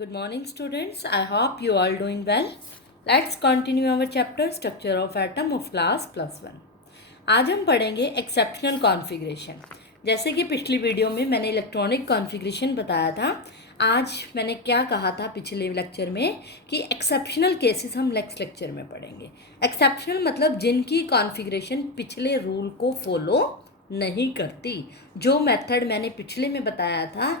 Good morning, students. I hope you all doing well. Let's continue our chapter Structure of Atom of Class +1. आज हम पढ़ेंगे exceptional configuration. जैसे कि पिछली video में मैंने इलेक्ट्रॉनिक कॉन्फ़िगरेशन बताया था, आज मैंने क्या कहा था पिछले लेक्चर में कि एक्सेप्शनल केसेस हम नेक्स्ट लेक्चर में पढ़ेंगे। एक्सेप्शनल मतलब जिनकी कॉन्फ़िगरेशन पिछले रूल को फॉलो नहीं करती। जो मेथड मैंने पिछले में बताया था,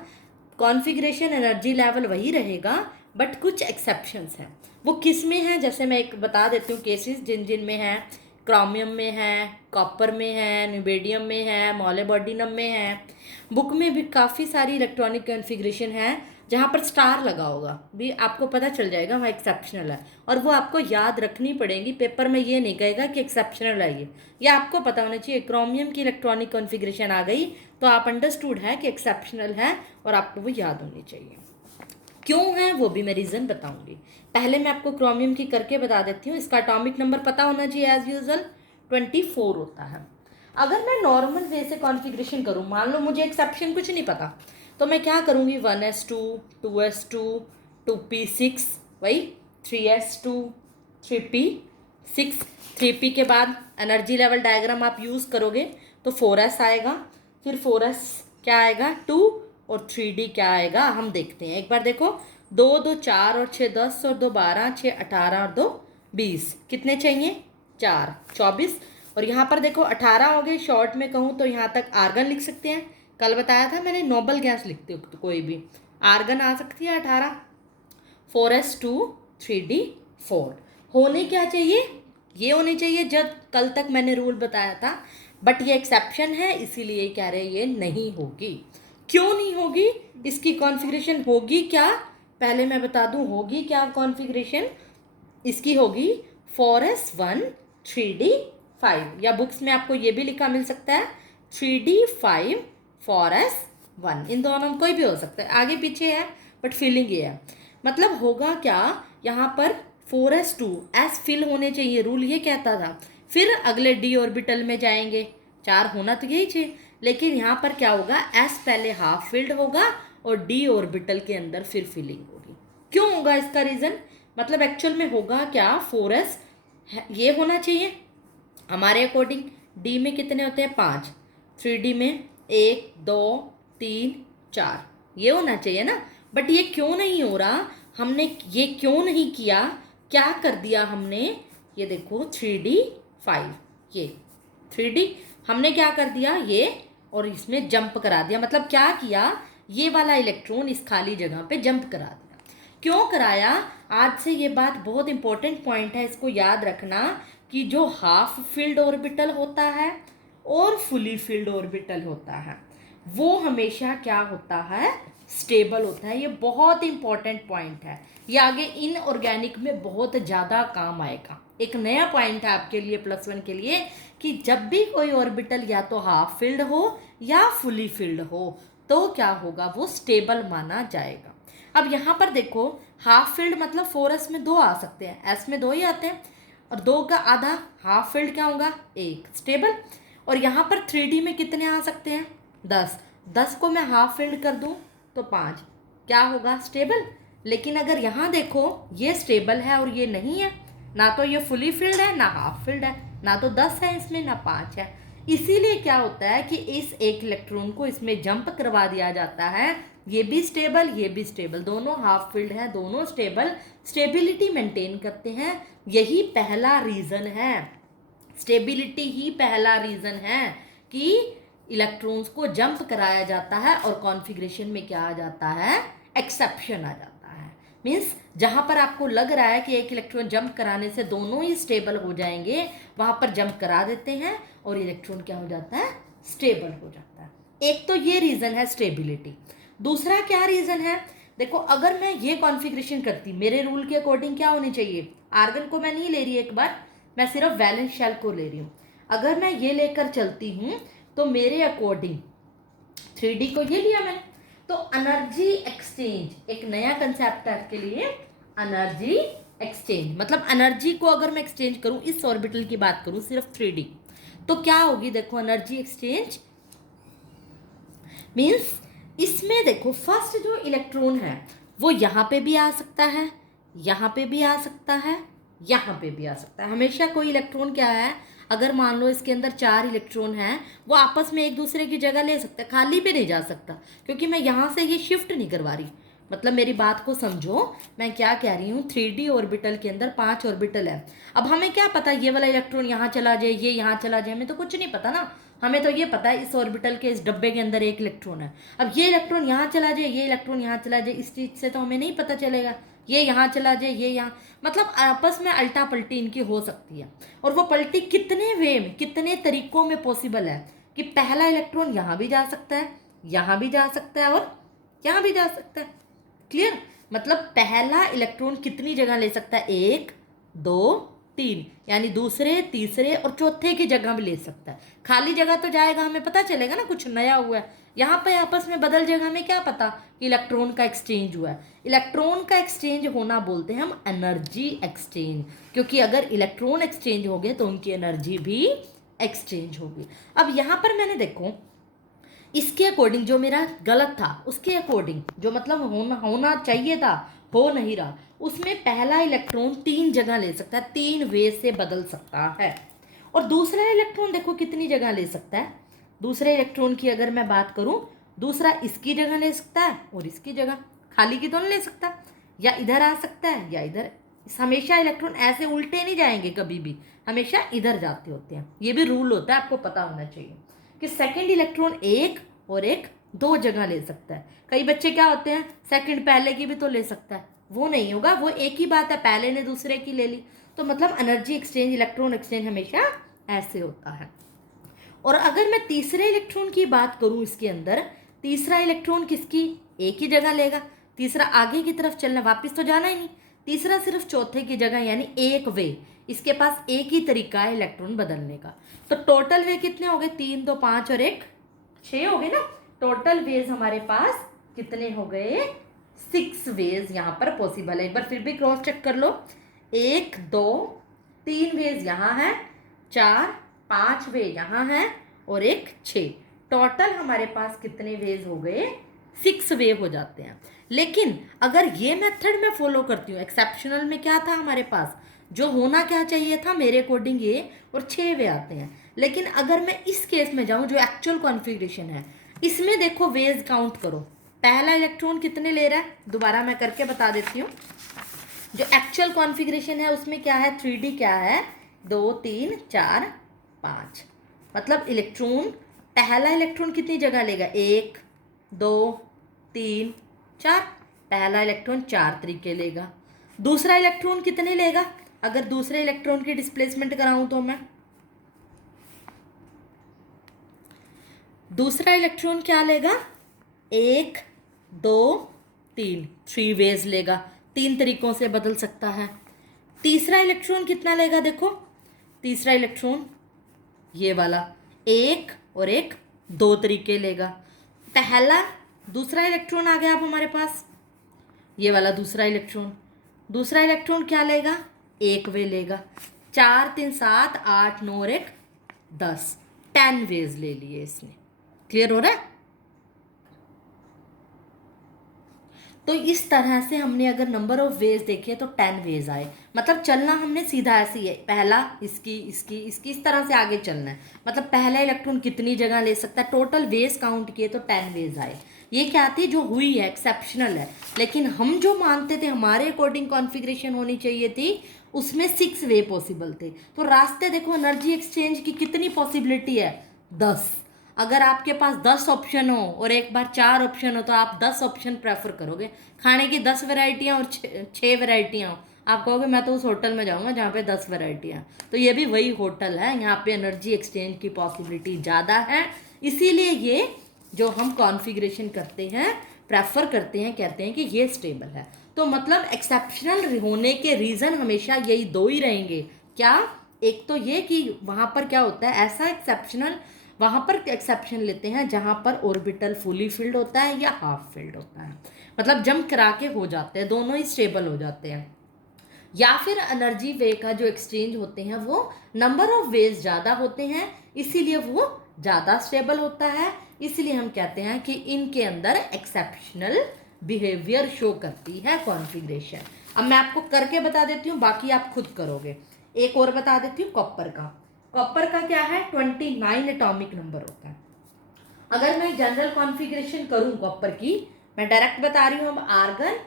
कॉन्फ़िगरेशन एनर्जी लेवल वही रहेगा बट कुछ एक्सेप्शंस हैं। वो किस में है, जैसे मैं एक बता देती हूँ केसेस जिन में है। क्रोमियम में है, कॉपर में है, न्यूबेडियम में है, मोलिब्डेनम में है। बुक में भी काफ़ी सारी इलेक्ट्रॉनिक कॉन्फ़िगरेशन है जहाँ पर स्टार लगा होगा, भी आपको पता चल जाएगा वहाँ एक्सेप्शनल है, और वो आपको याद रखनी पड़ेगी। पेपर में ये नहीं कहेगा कि एक्सेप्शनल है ये आपको पता होना चाहिए। क्रोमियम की इलेक्ट्रॉनिक कॉन्फ़िगरेशन आ गई तो आप अंडरस्टूड है कि एक्सेप्शनल है और आपको वो याद होनी चाहिए। क्यों है वो भी मैं रीज़न बताऊंगी। पहले मैं आपको क्रोमियम की करके बता देती हूँ। इसका एटॉमिक नंबर पता होना चाहिए, एज यूजुअल 24 होता है। अगर मैं नॉर्मल वे से कॉन्फ़िगरेशन करूँ, मान लो मुझे एक्सेप्शन कुछ नहीं पता, तो मैं क्या करूँगी, 1s2 2s2 2p6, वही 3s2 3p6। 3p के बाद एनर्जी लेवल डायग्राम आप यूज़ करोगे तो 4s आएगा, फिर 4s क्या आएगा 2, और 3D क्या आएगा हम देखते हैं। एक बार देखो, 2 2 4 और 6 10 और 2 12, 6 18 और 2 20, कितने चाहिए 4 24। और यहाँ पर देखो 18 हो गए। शॉर्ट में कहूँ तो यहाँ तक आर्गन लिख सकते हैं। कल बताया था मैंने नोबल गैस लिखते हो तो कोई भी आर्गन आ सकती है 18। 4s2 3D 4 होने क्या चाहिए, ये होने चाहिए जब कल तक मैंने रूल बताया था, बट ये एक्सेप्शन है इसीलिए कह रहे ये नहीं होगी। क्यों नहीं होगी, इसकी कॉन्फ़िगरेशन होगी क्या, पहले मैं बता दूं होगी क्या कॉन्फ़िगरेशन। इसकी होगी 4s1 3D5, या बुक्स में आपको ये भी लिखा मिल सकता है 3D5 4s1, इन दोनों में कोई भी हो सकता है, आगे पीछे है बट फीलिंग ये है। मतलब होगा क्या, यहाँ पर 4s2 s फिल होने चाहिए, रूल ये कहता था। फिर अगले d ऑर्बिटल में जाएंगे, 4 होना तो यही चाहिए, लेकिन यहाँ पर क्या होगा, s पहले हाफ फिल्ड होगा और d ऑर्बिटल के अंदर फिर फिलिंग होगी। क्यों होगा इसका रीज़न, मतलब एक्चुअल में होगा क्या, 4s ये होना चाहिए हमारे अकॉर्डिंग। d में कितने होते हैं 5, 3D में 1 2 3 4, ये होना चाहिए ना। बट ये क्यों नहीं हो रहा, हमने ये क्यों नहीं किया, क्या कर दिया हमने, ये देखो 3D5, ये 3D हमने क्या कर दिया ये, और इसमें जंप करा दिया। मतलब क्या किया, ये वाला इलेक्ट्रॉन इस खाली जगह पे जंप करा दिया। क्यों कराया, आज से ये बात बहुत इंपॉर्टेंट पॉइंट है, इसको याद रखना कि जो हाफ फील्ड ऑर्बिटल होता है और फुली फील्ड ऑर्बिटल होता है वो हमेशा क्या होता है, स्टेबल होता है। ये बहुत इंपॉर्टेंट पॉइंट है, ये आगे इनऑर्गेनिक में बहुत ज़्यादा काम आएगा। एक नया पॉइंट है आपके लिए +1 के लिए कि जब भी कोई ऑर्बिटल या तो हाफ फील्ड हो या फुली फील्ड हो तो क्या होगा, वो स्टेबल माना जाएगा। अब यहाँ पर देखो, हाफ फील्ड मतलब 4s में 2 आ सकते हैं, s में 2 ही आते हैं, और 2 का आधा हाफ फील्ड क्या होगा 1, स्टेबल। और यहाँ पर 3D में कितने आ सकते हैं 10, 10 को मैं हाफ फील्ड कर दूँ तो 5, क्या होगा स्टेबल। लेकिन अगर यहाँ देखो, ये स्टेबल है और ये नहीं है, ना तो ये फुली फील्ड है ना हाफ फील्ड है, ना तो 10 है इसमें ना 5 है। इसीलिए क्या होता है कि इस एक इलेक्ट्रॉन को इसमें जंप करवा दिया जाता है, ये भी स्टेबल ये भी स्टेबल, दोनों हाफ फील्ड है, दोनों स्टेबल, स्टेबिलिटी मेंटेन करते हैं। यही पहला रीज़न है, स्टेबिलिटी ही पहला रीज़न है कि इलेक्ट्रॉन्स को जंप कराया जाता है और कॉन्फ़िगरेशन में क्या आ जाता है, एक्सेप्शन आ जाता है। मीन्स जहाँ पर आपको लग रहा है कि एक इलेक्ट्रॉन जंप कराने से दोनों ही स्टेबल हो जाएंगे, वहाँ पर जंप करा देते हैं और इलेक्ट्रॉन क्या हो जाता है, स्टेबल हो जाता है। एक तो ये रीज़न है स्टेबिलिटी। दूसरा क्या रीज़न है, देखो अगर मैं ये कॉन्फ़िगरेशन करती, मेरे रूल के अकॉर्डिंग क्या होनी चाहिए, आर्गन को मैं नहीं ले रही एक बार, मैं सिर्फ वैलेंस शेल को ले रही हूँ। अगर मैं ये लेकर चलती हूँ तो मेरे अकॉर्डिंग 3D को ये लिया मैंने, तो एनर्जी एक्सचेंज एक नया कंसेप्ट है आपके लिए, एनर्जी एक्सचेंज। मतलब एनर्जी को अगर मैं एक्सचेंज करूँ, इस ऑर्बिटल की बात करूँ सिर्फ 3D, तो क्या होगी, देखो एनर्जी एक्सचेंज मीन्स इसमें देखो फर्स्ट जो इलेक्ट्रॉन है वो यहाँ पे भी आ सकता है, यहाँ पे भी आ सकता है, यहाँ पे भी आ सकता है। हमेशा कोई इलेक्ट्रॉन क्या है, अगर मान लो इसके अंदर 4 इलेक्ट्रॉन हैं, वो आपस में एक दूसरे की जगह ले सकते हैं, खाली पे नहीं जा सकता, क्योंकि मैं यहाँ से ये शिफ्ट नहीं करवा रही। मतलब मेरी बात को समझो, मैं क्या कह रही हूँ, 3D ऑर्बिटल के अंदर 5 ऑर्बिटल है। अब हमें क्या पता ये वाला इलेक्ट्रॉन यहाँ चला जाए, ये यहाँ चला जाए, हमें तो कुछ नहीं पता ना। हमें तो ये पता है इस ऑर्बिटल के इस डब्बे के अंदर एक इलेक्ट्रॉन है। अब ये इलेक्ट्रॉन यहाँ चला जाए, ये इलेक्ट्रॉन यहाँ चला जाए, इस चीज़ से तो हमें नहीं पता चलेगा। ये यहाँ चला जाए, ये यहाँ, मतलब आपस में अल्टा पलटी इनकी हो सकती है। और वो पलटी कितने वे में, कितने तरीकों में पॉसिबल है कि पहला इलेक्ट्रॉन यहाँ भी जा सकता है, यहाँ भी जा सकता है, और यहाँ भी जा सकता है। क्लियर? मतलब पहला इलेक्ट्रॉन कितनी जगह ले सकता है, 1 2 3, यानी दूसरे, तीसरे और चौथे की जगह भी ले सकता है। खाली जगह तो जाएगा, हमें पता चलेगा ना कुछ नया हुआ है। यहाँ पे आपस में बदल जाएगा, हमें क्या पता कि इलेक्ट्रॉन का एक्सचेंज हुआ है। इलेक्ट्रॉन का एक्सचेंज होना बोलते हैं हम एनर्जी एक्सचेंज, क्योंकि अगर इलेक्ट्रॉन एक्सचेंज हो गए तो उनकी एनर्जी भी एक्सचेंज होगी। अब यहाँ पर मैंने देखो इसके अकॉर्डिंग जो मेरा गलत था, उसके अकॉर्डिंग जो मतलब होना चाहिए था, हो नहीं रहा, उसमें पहला इलेक्ट्रॉन 3 जगह ले सकता है, 3 वे से बदल सकता है। और दूसरा इलेक्ट्रॉन देखो कितनी जगह ले सकता है। दूसरे इलेक्ट्रॉन की अगर मैं बात करूं, दूसरा इसकी जगह ले सकता है और इसकी जगह, खाली की तो नहीं ले सकता, या इधर आ सकता है या इधर। हमेशा इलेक्ट्रॉन ऐसे उल्टे नहीं जाएंगे कभी भी, हमेशा इधर जाते होते हैं। ये भी रूल होता है, आपको पता होना चाहिए कि सेकंड इलेक्ट्रॉन एक और एक 2 जगह ले सकता है। कई बच्चे क्या होते हैं, सेकंड पहले की भी तो ले सकता है, वो नहीं होगा, वो एक ही बात है, पहले ने दूसरे की ले ली। तो मतलब एनर्जी एक्सचेंज, इलेक्ट्रॉन एक्सचेंज हमेशा ऐसे होता है। और अगर मैं तीसरे इलेक्ट्रॉन की बात करूं, इसके अंदर तीसरा इलेक्ट्रॉन किसकी, एक ही जगह लेगा। तीसरा आगे की तरफ चलना, वापस तो जाना ही नहीं। तीसरा सिर्फ चौथे की जगह, यानी एक वे, इसके पास एक ही तरीका है इलेक्ट्रॉन बदलने का। तो टोटल वे कितने हो गए, 3 2 5 और 1 6 हो गए ना। टोटल वेज हमारे पास कितने हो गए, 6 वेज यहाँ पर पॉसिबल है। एक बार फिर भी क्रॉस चेक कर लो, 1 2 3 वेज यहाँ है, 4 5 वे यहाँ है और 1 6। टोटल हमारे पास कितने वेज हो गए, 6 वे हो जाते हैं। लेकिन अगर ये मेथड मैं फॉलो करती हूँ, एक्सेप्शनल में क्या था हमारे पास, जो होना क्या चाहिए था मेरे अकॉर्डिंग ये, और 6 वे आते हैं। लेकिन अगर मैं इस केस में जाऊँ जो एक्चुअल कॉन्फ़िगरेशन है, इसमें देखो वेज काउंट करो, पहला इलेक्ट्रॉन कितने ले रहा है, दोबारा मैं करके बता देती हूँ। जो एक्चुअल कॉन्फ़िगरेशन है उसमें क्या है, 3D क्या है, 2 3 4 5। मतलब इलेक्ट्रॉन, पहला इलेक्ट्रॉन कितनी जगह लेगा, 1 2 3 4, पहला इलेक्ट्रॉन 4 तरीके लेगा। दूसरा इलेक्ट्रॉन कितने लेगा, अगर दूसरे इलेक्ट्रॉन की डिस्प्लेसमेंट कराऊं तो मैं, दूसरा इलेक्ट्रॉन क्या लेगा, 1 2 3, 3 वेज लेगा, 3 तरीकों से बदल सकता है। तीसरा इलेक्ट्रॉन कितना लेगा, देखो तीसरा इलेक्ट्रॉन ये वाला, 1 और 1 2 तरीके लेगा। पहला दूसरा इलेक्ट्रॉन आ गया अब हमारे पास, ये वाला दूसरा इलेक्ट्रॉन, दूसरा इलेक्ट्रॉन क्या लेगा, 1 वे लेगा। 4 3 7 8 9 और 1 10, 10 वेज ले लिए इसने। क्लियर हो रहा है? तो इस तरह से हमने अगर नंबर ऑफ वेज देखे तो 10 वेज आए। मतलब चलना हमने सीधा ऐसे ही है, पहला इसकी इसकी इसकी, इस तरह से आगे चलना है। मतलब पहला इलेक्ट्रॉन कितनी जगह ले सकता है, टोटल वेज काउंट किए तो 10 वेज आए। ये क्या थी, जो हुई है एक्सेप्शनल है, लेकिन हम जो मानते थे हमारे अकॉर्डिंग कॉन्फ़िगरेशन होनी चाहिए थी, उसमें 6 वे पॉसिबल थे। तो रास्ते देखो, एनर्जी एक्सचेंज की कितनी पॉसिबिलिटी है, 10। अगर आपके पास 10 ऑप्शन हो और एक बार 4 ऑप्शन हो तो आप 10 ऑप्शन प्रेफर करोगे। खाने की 10 वैरायटियाँ और 6 वैरायटियाँ हो, आप कहोगे मैं तो उस होटल में जाऊँगा जहाँ पे 10 वैरायटियाँ। तो ये भी वही होटल है, यहाँ पे एनर्जी एक्सचेंज की पॉसिबिलिटी ज़्यादा है। इसीलिए ये जो हम कॉन्फ़िगरेशन करते हैं, प्रेफर करते हैं, कहते हैं कि ये स्टेबल है। तो मतलब एक्सेप्शनल होने के रीज़न हमेशा यही 2 ही रहेंगे। क्या, एक तो ये कि वहाँ पर क्या होता है, ऐसा एक्सेप्शनल, वहाँ पर एक्सेप्शन लेते हैं जहाँ पर ऑर्बिटल फुली फिल्ड होता है या हाफ फिल्ड होता है, मतलब जंप करा के हो जाते हैं, दोनों ही स्टेबल हो जाते हैं। या फिर एनर्जी वे का जो एक्सचेंज होते हैं वो नंबर ऑफ वेज ज़्यादा होते हैं, इसीलिए वो ज़्यादा स्टेबल होता है। इसलिए हम कहते हैं कि इनके अंदर एक्सेप्शनल बिहेवियर शो करती है कॉन्फ़िगरेशन। अब मैं आपको करके बता देती हूँ, बाकी आप खुद करोगे। एक और बता देती हूँ कॉपर का। कॉपर का क्या है, 29 एटॉमिक नंबर होता है। अगर मैं जनरल कॉन्फ़िगरेशन करूँ कॉपर की, मैं डायरेक्ट बता रही हूँ, अब आर्गन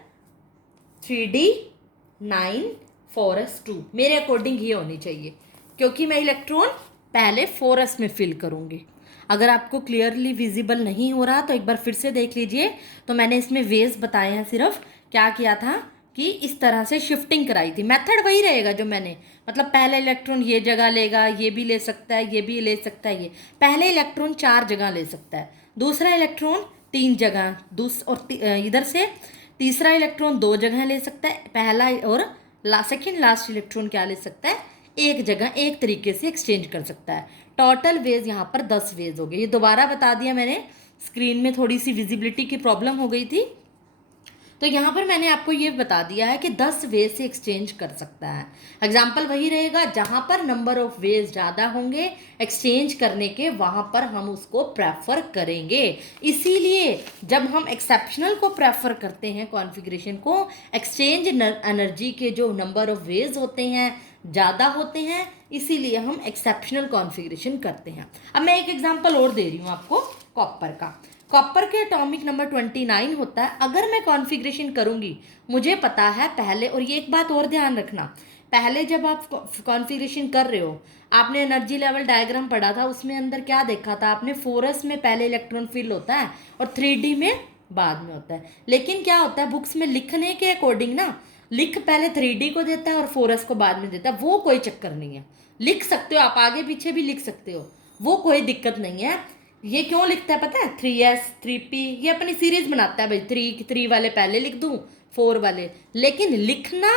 3d9 4s2 मेरे अकॉर्डिंग ये होनी चाहिए, क्योंकि मैं इलेक्ट्रॉन पहले 4s में फिल करूँगी। अगर आपको क्लियरली विजिबल नहीं हो रहा तो एक बार फिर से देख लीजिए। तो मैंने इसमें वेज बताए हैं, सिर्फ क्या किया था कि इस तरह से शिफ्टिंग कराई थी। मेथड वही रहेगा जो मैंने, मतलब पहले इलेक्ट्रॉन ये जगह लेगा, ये भी ले सकता है, ये भी ले सकता है। ये पहले इलेक्ट्रॉन 4 जगह ले सकता है, दूसरा इलेक्ट्रॉन 3 जगह, इधर से तीसरा इलेक्ट्रॉन 2 जगह ले सकता है पहला, और सेकेंड लास्ट इलेक्ट्रॉन क्या ले सकता है, एक जगह, एक तरीके से एक्सचेंज कर सकता है। टोटल वेज यहाँ पर 10 वेज हो गए। ये दोबारा बता दिया मैंने, स्क्रीन में थोड़ी सी विजिबिलिटी की प्रॉब्लम हो गई थी, तो यहाँ पर मैंने आपको ये बता दिया है कि 10 वेज से एक्सचेंज कर सकता है। एग्जाम्पल वही रहेगा, जहाँ पर नंबर ऑफ वेज ज़्यादा होंगे एक्सचेंज करने के, वहाँ पर हम उसको प्रेफर करेंगे। इसीलिए जब हम एक्सेप्शनल को प्रेफर करते हैं कॉन्फ़िगरेशन को, एक्सचेंज एनर्जी के जो नंबर ऑफ वेज होते हैं ज़्यादा होते हैं, इसीलिए हम एक्सेप्शनल कॉन्फ़िगरेशन करते हैं। अब मैं एक एग्जाम्पल और दे रही हूँ आपको कॉपर का। कॉपर के एटॉमिक नंबर 29 होता है। अगर मैं कॉन्फ़िगरेशन करूँगी, मुझे पता है पहले, और ये एक बात और ध्यान रखना, पहले जब आप कॉन्फ़िगरेशन कर रहे हो, आपने एनर्जी लेवल डायग्राम पढ़ा था, उसमें अंदर क्या देखा था आपने, 4s में पहले इलेक्ट्रॉन फिल होता है और 3d में बाद में होता है। लेकिन क्या होता है बुक्स में लिखने के अकॉर्डिंग ना, लिख पहले 3d को देता है और 4s को बाद में देता है। वो कोई चक्कर नहीं है, लिख सकते हो आप, आगे पीछे भी लिख सकते हो, वो कोई दिक्कत नहीं है। ये क्यों लिखता है पता है, 3s 3p, ये अपनी सीरीज बनाता है भाई, 3 वाले पहले लिख दूं, 4 वाले, लेकिन लिखना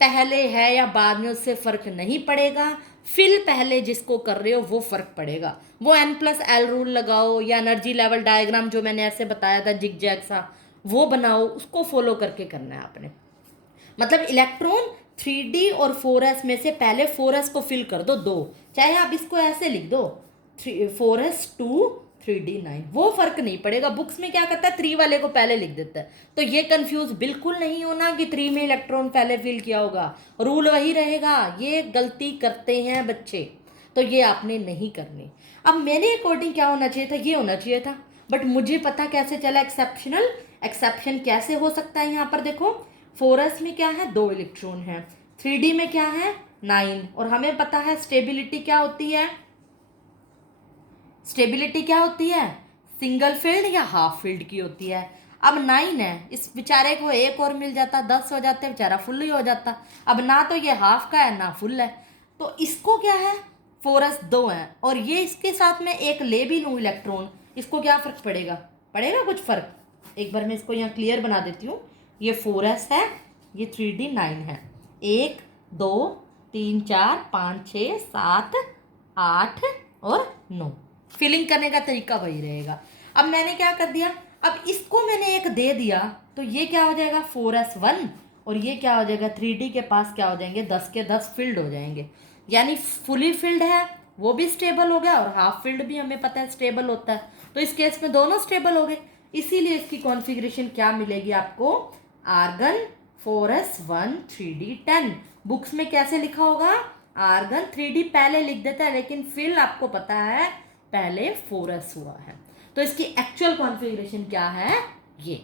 पहले है या बाद में उससे फर्क नहीं पड़ेगा। फिल पहले जिसको कर रहे हो वो फर्क पड़ेगा। वो n+l रूल लगाओ, या एनर्जी लेवल डायग्राम जो मैंने ऐसे बताया था जिग जैग सा, वो बनाओ, उसको फॉलो करके करना है आपने। मतलब इलेक्ट्रॉन 3d और 4s में से पहले 4s को फिल कर दो, दो, चाहे आप इसको ऐसे लिख दो 4s2 3d9, वो फर्क नहीं पड़ेगा। बुक्स में क्या करता है, 3 वाले को पहले लिख देता है। तो ये कंफ्यूज बिल्कुल नहीं होना कि 3 में इलेक्ट्रॉन पहले फिल किया होगा, रूल वही रहेगा। ये गलती करते हैं बच्चे, तो ये आपने नहीं करनी। अब मेरे अकॉर्डिंग क्या होना चाहिए था, ये होना चाहिए था, बट मुझे पता कैसे चला एक्सेप्शनल, एक्सेप्शन कैसे हो सकता है। यहाँ पर देखो 4s में क्या है, 2 इलेक्ट्रॉन है, 3d में क्या है 9, और हमें पता है स्टेबिलिटी क्या होती है, स्टेबिलिटी क्या होती है, सिंगल फील्ड या हाफ फील्ड की होती है। अब 9 है, इस बेचारे को एक और मिल जाता 10 हो जाते, बेचारा फुल ही हो जाता। अब ना तो ये हाफ का है ना फुल है, तो इसको क्या है 4s 2 है, और ये इसके साथ में एक ले भी लूँ इलेक्ट्रॉन, इसको क्या फ़र्क पड़ेगा, पड़ेगा कुछ फ़र्क। एक बार मैं इसको यहाँ क्लियर बना देती हूँ। ये 4s है, ये 3d9 है, 1 2 3 4 5 6 7 8 और 9। फिलिंग करने का तरीका वही रहेगा। अब मैंने क्या कर दिया, अब इसको मैंने एक दे दिया, तो ये क्या हो जाएगा 4s1, और ये क्या हो जाएगा 3d के पास क्या हो जाएंगे 10 के 10 फिल्ड हो जाएंगे। यानी फुली फिल्ड है वो भी स्टेबल हो गया, और हाफ फिल्ड भी हमें पता है स्टेबल होता है, तो इस केस में दोनों स्टेबल हो गए। इसीलिए इसकी कॉन्फ़िगरेशन क्या मिलेगी आपको, आर्गन 4s1 3d10। बुक्स में कैसे लिखा होगा, आर्गन 3d पहले लिख देता है, लेकिन फिल आपको पता है पहले 4s हुआ है। तो इसकी एक्चुअल कॉन्फ़िगरेशन क्या है ये।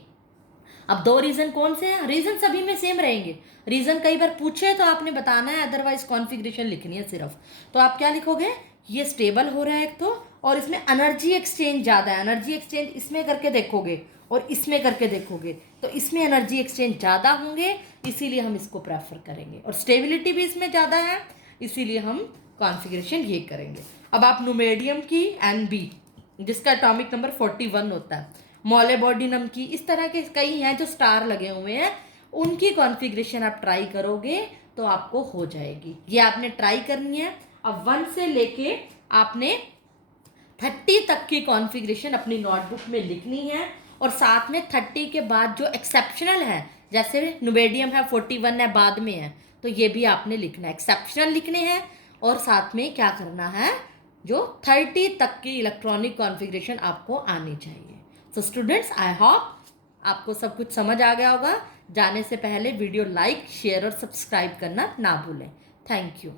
अब 2 रीज़न कौन से हैं, रीज़न सभी में सेम रहेंगे। रीज़न कई बार पूछे तो आपने बताना है, अदरवाइज कॉन्फ़िगरेशन लिखनी है सिर्फ। तो आप क्या लिखोगे, ये स्टेबल हो रहा है एक तो, और इसमें एनर्जी एक्सचेंज ज़्यादा है। एनर्जी एक्सचेंज इसमें करके देखोगे और इसमें करके देखोगे तो इसमें एनर्जी एक्सचेंज ज़्यादा होंगे, इसीलिए हम इसको प्रेफर करेंगे। और स्टेबिलिटी भी इसमें ज़्यादा है, इसीलिए हम कॉन्फ़िगरेशन ये करेंगे। अब आप नुमेडियम की Nb, जिसका एटॉमिक नंबर 41 होता है, मोलिबॉडिनम की, इस तरह के कई हैं जो स्टार लगे हुए हैं, उनकी कॉन्फ़िगरेशन आप ट्राई करोगे तो आपको हो जाएगी। ये आपने ट्राई करनी है। अब 1 से लेके आपने 30 तक की कॉन्फ़िगरेशन अपनी नोटबुक में लिखनी है, और साथ में 30 के बाद जो एक्सेप्शनल है, जैसे नुबेडियम है 41 है बाद में है, तो ये भी आपने लिखना है, एक्सेप्शनल लिखने हैं। और साथ में क्या करना है, जो 30 तक की इलेक्ट्रॉनिक कॉन्फ़िगरेशन आपको आनी चाहिए। सो स्टूडेंट्स, आई होप आपको सब कुछ समझ आ गया होगा। जाने से पहले वीडियो लाइक, शेयर और सब्सक्राइब करना ना भूलें। Thank you.